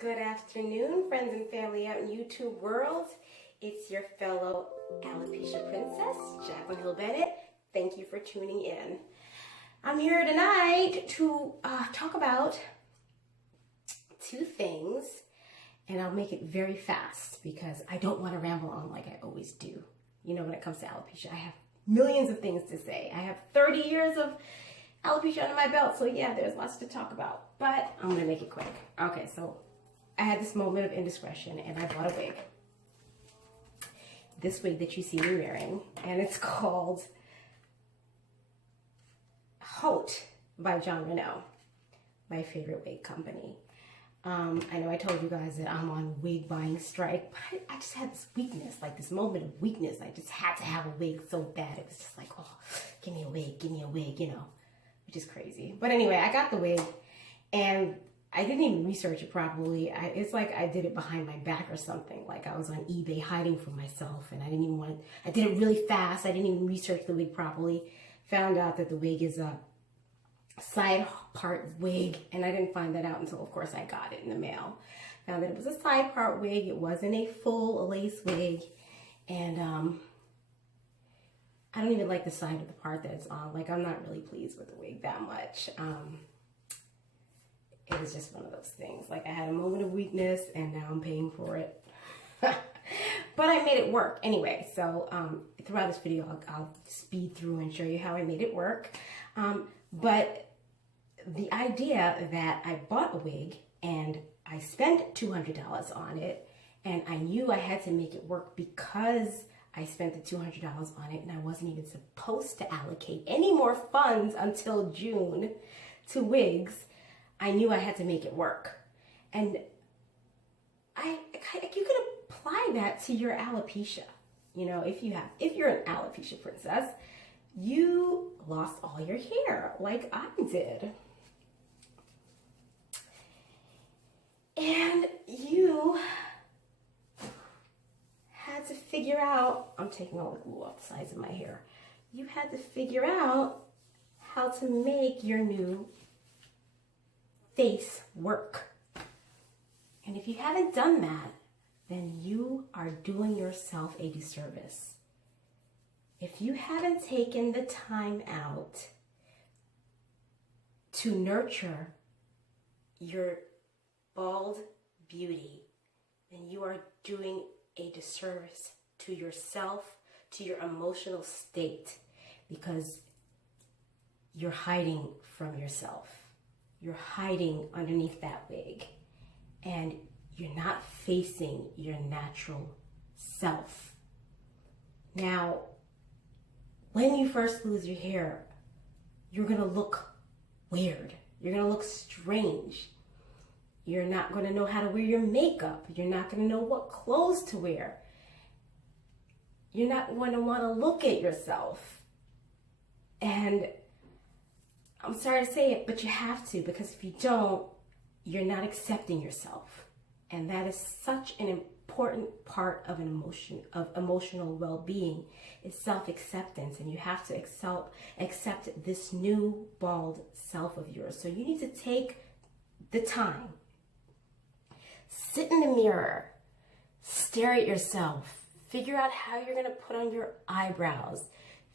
Good afternoon, friends and family out in YouTube world. It's your fellow alopecia princess, Jacqueline Hill Bennett. Thank you for tuning in. I'm here tonight to talk about two things, and I'll make it very fast because I don't want to ramble on like I always do. You know, when it comes to alopecia, I have millions of things to say. I have 30 years of alopecia under my belt, so yeah, there's lots to talk about, but I'm gonna make it quick. Okay, so I had this moment of indiscretion and I bought a wig. This wig that you see me wearing, and it's called Haute by Renau, my favorite wig company. I know I told you guys that I'm on wig buying strike, but I just had this weakness, like this moment of weakness. I just had to have a wig so bad. It was just like, oh, give me a wig, you know, which is crazy. But anyway, I got the wig and I didn't even research it properly. It's like I did it behind my back or something. Like I was on eBay hiding from myself and I didn't even want to, I did it really fast. I didn't even research the wig properly. Found out that the wig is a side part wig, and I didn't find that out until, of course, I got it in the mail. Found that it was a side part wig. It wasn't a full lace wig, and I don't even like the side of the part that it's on. Like, I'm not really pleased with the wig that much. It was just one of those things. Like, I had a moment of weakness, and now I'm paying for it. But I made it work anyway. So throughout this video, I'll speed through and show you how I made it work. But the idea that I bought a wig and I spent $200 on it, and I knew I had to make it work because I spent the $200 on it, and I wasn't even supposed to allocate any more funds until June to wigs. I knew I had to make it work. And you could apply that to your alopecia. You know, if you're an alopecia princess, you lost all your hair like I did. And you had to figure out, I'm taking all the glue off the sides of my hair. You had to figure out how to make your new face work. And if you haven't done that, then you are doing yourself a disservice. If you haven't taken the time out to nurture your bald beauty, then you are doing a disservice to yourself, to your emotional state, because you're hiding from yourself. You're hiding underneath that wig, and you're not facing your natural self. Now, when you first lose your hair, you're gonna look weird. You're gonna look strange. You're not gonna know how to wear your makeup. You're not gonna know what clothes to wear. You're not gonna wanna look at yourself. And I'm sorry to say it, but you have to, because if you don't, you're not accepting yourself. And that is such an important part of emotional well-being, is self-acceptance, and you have to accept this new bald self of yours. So you need to take the time, sit in the mirror, stare at yourself, figure out how you're going to put on your eyebrows,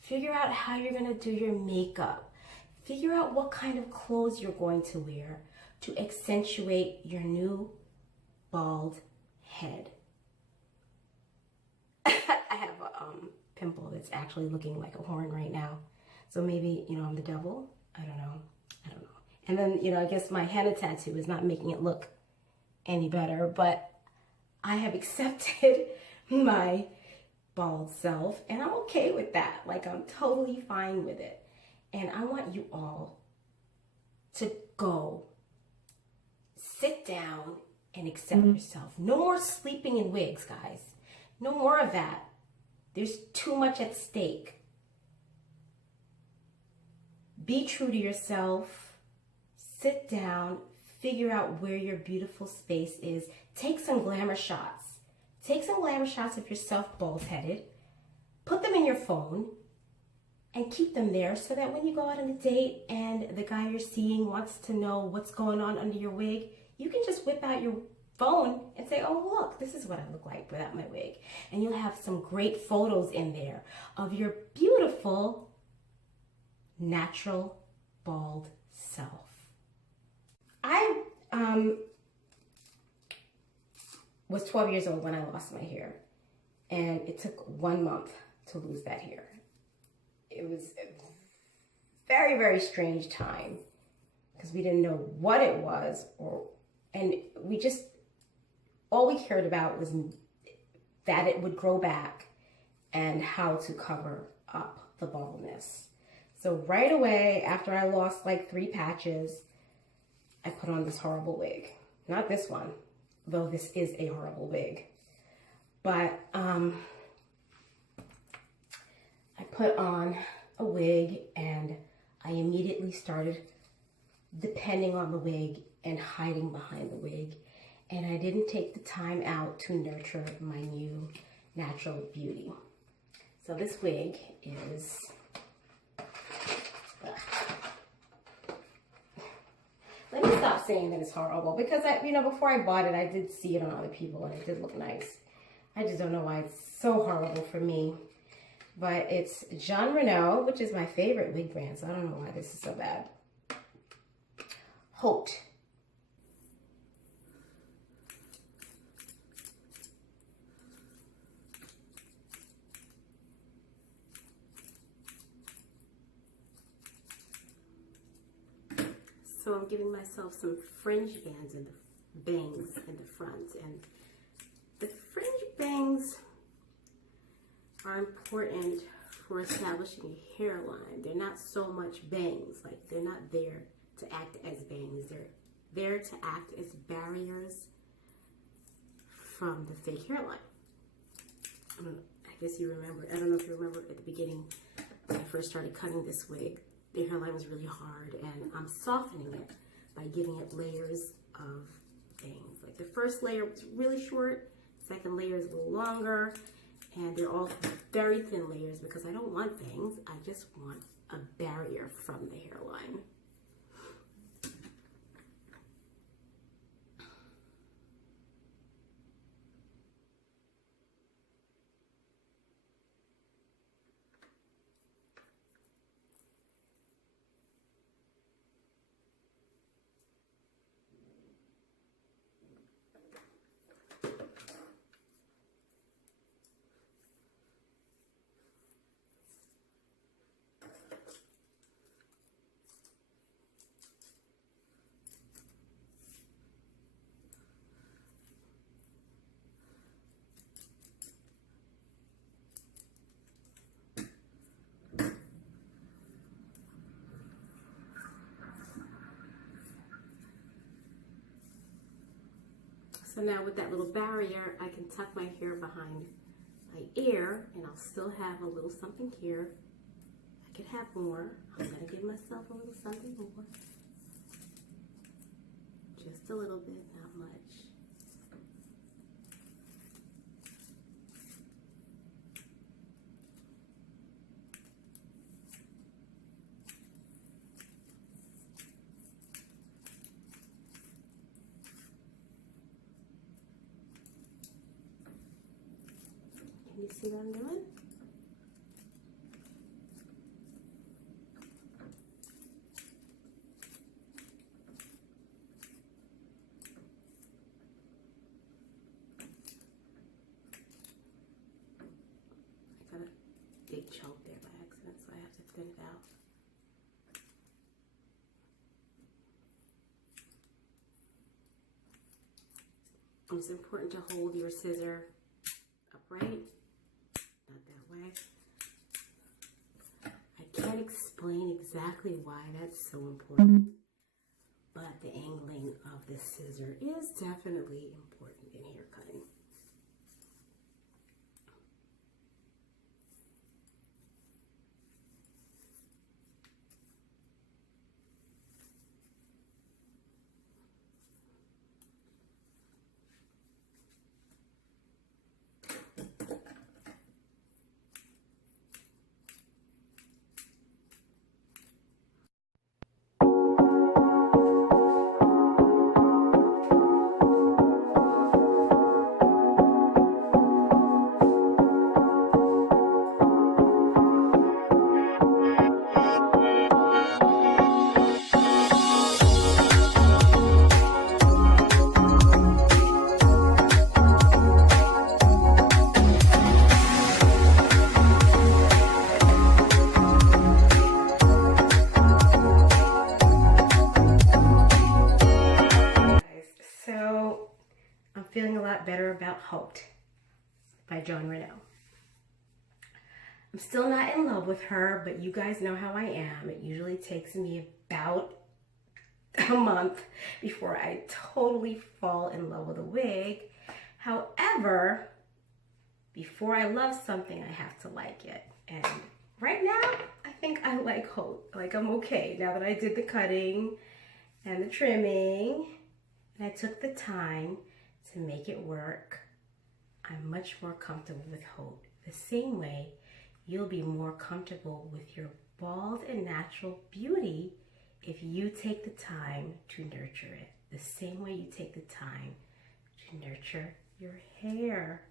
figure out how you're going to do your makeup, figure out what kind of clothes you're going to wear to accentuate your new bald head. I have a pimple that's actually looking like a horn right now. So maybe, you know, I'm the devil. I don't know. And then, you know, I guess my henna tattoo is not making it look any better, but I have accepted my bald self, and I'm okay with that. Like, I'm totally fine with it. And I want you all to go sit down and accept yourself. No more sleeping in wigs, guys. No more of that. There's too much at stake. Be true to yourself. Sit down. Figure out where your beautiful space is. Take some glamour shots. Take some glamour shots of yourself bald-headed. Put them in your phone and keep them there so that when you go out on a date and the guy you're seeing wants to know what's going on under your wig, you can just whip out your phone and say, oh, look, this is what I look like without my wig. And you'll have some great photos in there of your beautiful, natural, bald self. I was 12 years old when I lost my hair, and it took 1 month to lose that hair. It was a very, very strange time because we didn't know what it was, and we just, all we cared about was that it would grow back and how to cover up the baldness. So right away, after I lost like 3 patches, I put on this horrible wig. Not this one, though this is a horrible wig. But I put on a wig and I immediately started depending on the wig and hiding behind the wig. And I didn't take the time out to nurture my new natural beauty. So this wig is, let me stop saying that it's horrible, because before I bought it, I did see it on other people and it did look nice. I just don't know why it's so horrible for me. But it's Renau, which is my favorite wig brand, so I don't know why this is so bad. Haute. So I'm giving myself some fringe bands and the bangs in the front. And the fringe bangs are important for establishing a hairline. They're not so much bangs, like they're not there to act as bangs. They're there to act as barriers from the fake hairline. I guess you remember, I don't know if you remember at the beginning when I first started cutting this wig, the hairline was really hard, and I'm softening it by giving it layers of bangs. Like the first layer was really short, second layer is a little longer, and they're all very thin layers because I don't want bangs. I just want a barrier from the hairline. So now with that little barrier, I can tuck my hair behind my ear, and I'll still have a little something here. I could have more. I'm gonna give myself a little something more. Just a little bit, not much. You see what I'm doing? I got a big chunk there by accident, so I have to thin it out. It's important to hold your scissor upright. I can't explain exactly why that's so important, but the angling of the scissor is definitely important in hair cutting. feeling a lot better about Haute by Renau. I'm still not in love with her, but you guys know how I am. It usually takes me about a month before I totally fall in love with a wig. However, before I love something, I have to like it. And right now, I think I like Haute. Like, I'm okay now that I did the cutting and the trimming, and I took the time to make it work. I'm much more comfortable with Haute. The same way you'll be more comfortable with your bald and natural beauty if you take the time to nurture it. The same way you take the time to nurture your hair.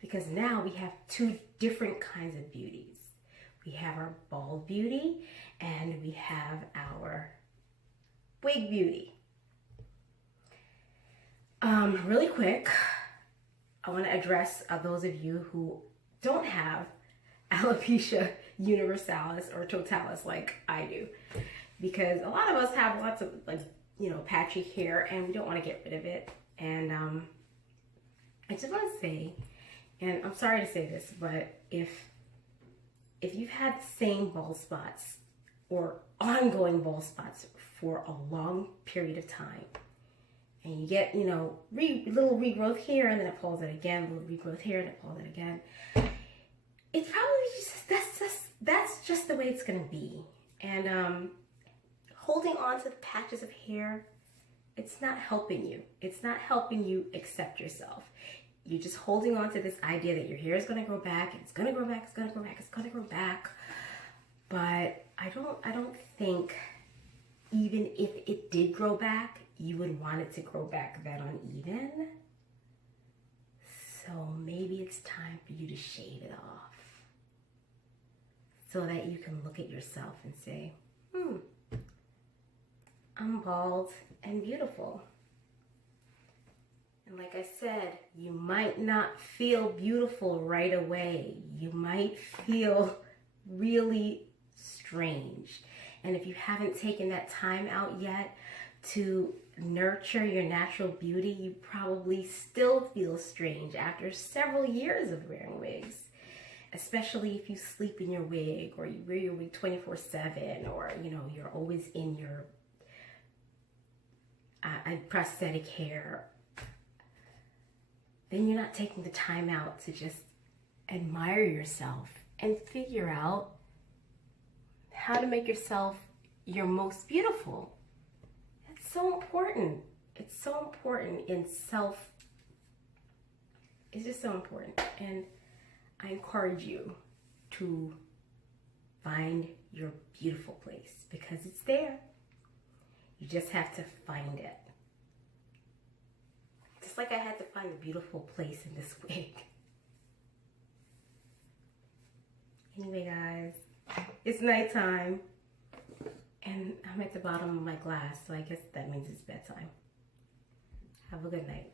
Because now we have two different kinds of beauties. We have our bald beauty and we have our wig beauty. Really quick, I want to address those of you who don't have alopecia universalis or totalis like I do, because a lot of us have lots of, like, you know, patchy hair and we don't want to get rid of it. And I just want to say, and I'm sorry to say this, but if you've had the same bald spots or ongoing bald spots for a long period of time, and you get, you know, little regrowth here and then it pulls it again, little regrowth here and it pulls it again, it's probably just, that's just the way it's gonna be. And holding on to the patches of hair, it's not helping you. It's not helping you accept yourself. You're just holding on to this idea that your hair is gonna grow back, it's gonna grow back, it's gonna grow back, it's gonna grow back. But I don't think, even if it did grow back, you would want it to grow back that uneven. So maybe it's time for you to shave it off so that you can look at yourself and say, I'm bald and beautiful. And like I said, you might not feel beautiful right away. You might feel really strange. And if you haven't taken that time out yet to nurture your natural beauty, you probably still feel strange after several years of wearing wigs. Especially if you sleep in your wig, or you wear your wig 24/7, or, you know, you're always in your prosthetic hair. Then you're not taking the time out to just admire yourself and figure out how to make yourself your most beautiful. It's so important. It's so important in self. It's just so important. And I encourage you to find your beautiful place, because it's there. You just have to find it. Just like I had to find the beautiful place in this wig. Anyway, guys, it's nighttime and I'm at the bottom of my glass, so I guess that means it's bedtime. Have a good night.